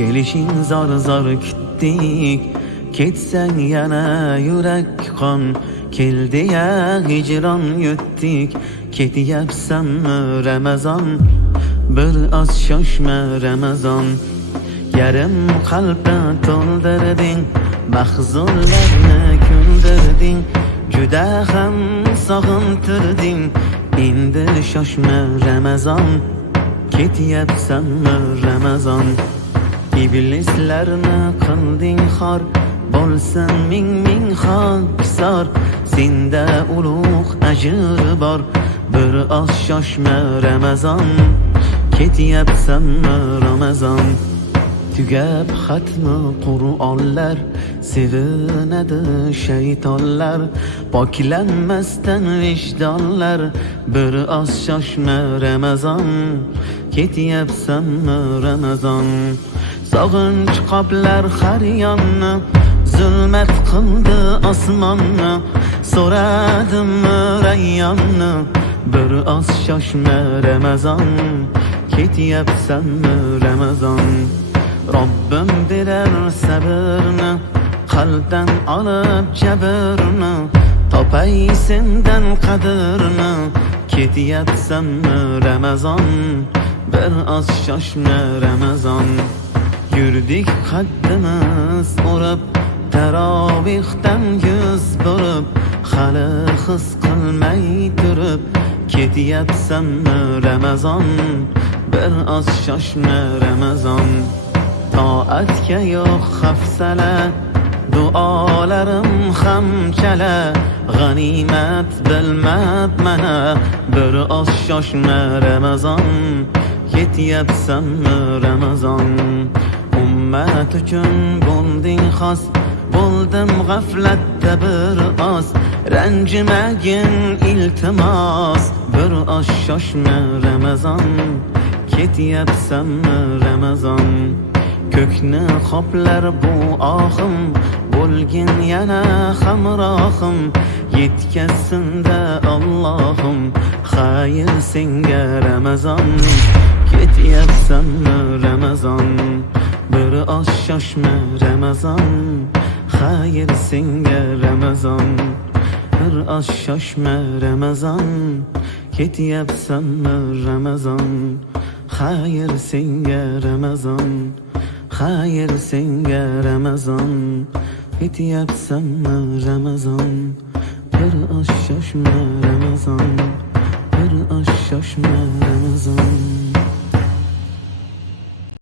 Kelishing zor zor kutdik, ketsang yana yurak qon. Keldi ya hijron yutdik, ketyapsanmi Ramazon? Bir oz shoshma Ramazon. Yarim qalbni to'ldirding, mahzunlarni kuldirding, juda ham sog'intirding. Endi shoshma Ramazon, ketyapsanmi Ramazon? Iblislarni qilding xor, bo'lsin ming xokisor. Senda ulug' ajr bor, bir oz shoshma Ramazon, ketyapsanmi Ramazon? Tugab xatmi Qur'onlar, sevinadi shaytonlar, poklanmasdan vijdonlar. Bir oz shoshma Ramazon, ketyapsanmi Ramazon? Sog'inch qoplar har yonni, zulmat qildi osmonni. So'radim rayyonni, bir oz shoshma Ramazon, ketyapsanmi Ramazon? Robbim berar sabrni, qalbdan olib jabrni, topay sendan qadrni. Ketyapsanmi Ramazon, bir oz shoshma Ramazon? Yurdik qaddimiz urib, tarovihdan yuz burib, hali his qilmay turib. Ketyapsanmi Ramazon, bir oz shoshma Ramazon? Toatga yo'q hafsala, duolarim ham chala. G'animat bilmab mana, bir oz shoshma Ramazon, ketyapsanmi Ramazon? Ummat uchun bo'lding xos, bo'ldim g'aflatda bir oz. Ranjimagin iltimos, bir oz shoshma Ramazon, ketyapsanmi Ramazon? Ko'kni qoplar bu ohim, bo'lgin yana hamrohim. Yetkazsin-da Allohim, xayr senga Ramazon, ketyapsanmi Ramazon? Bir oz shoshma Ramazon, xayr senga Ramazon. Bir oz shoshma Ramazon, ketyapsanmi Ramazon? Xayr senga Ramazon, xayr senga Ramazon, ketyapsanmi Ramazon? Bir oz shoshma Ramazon.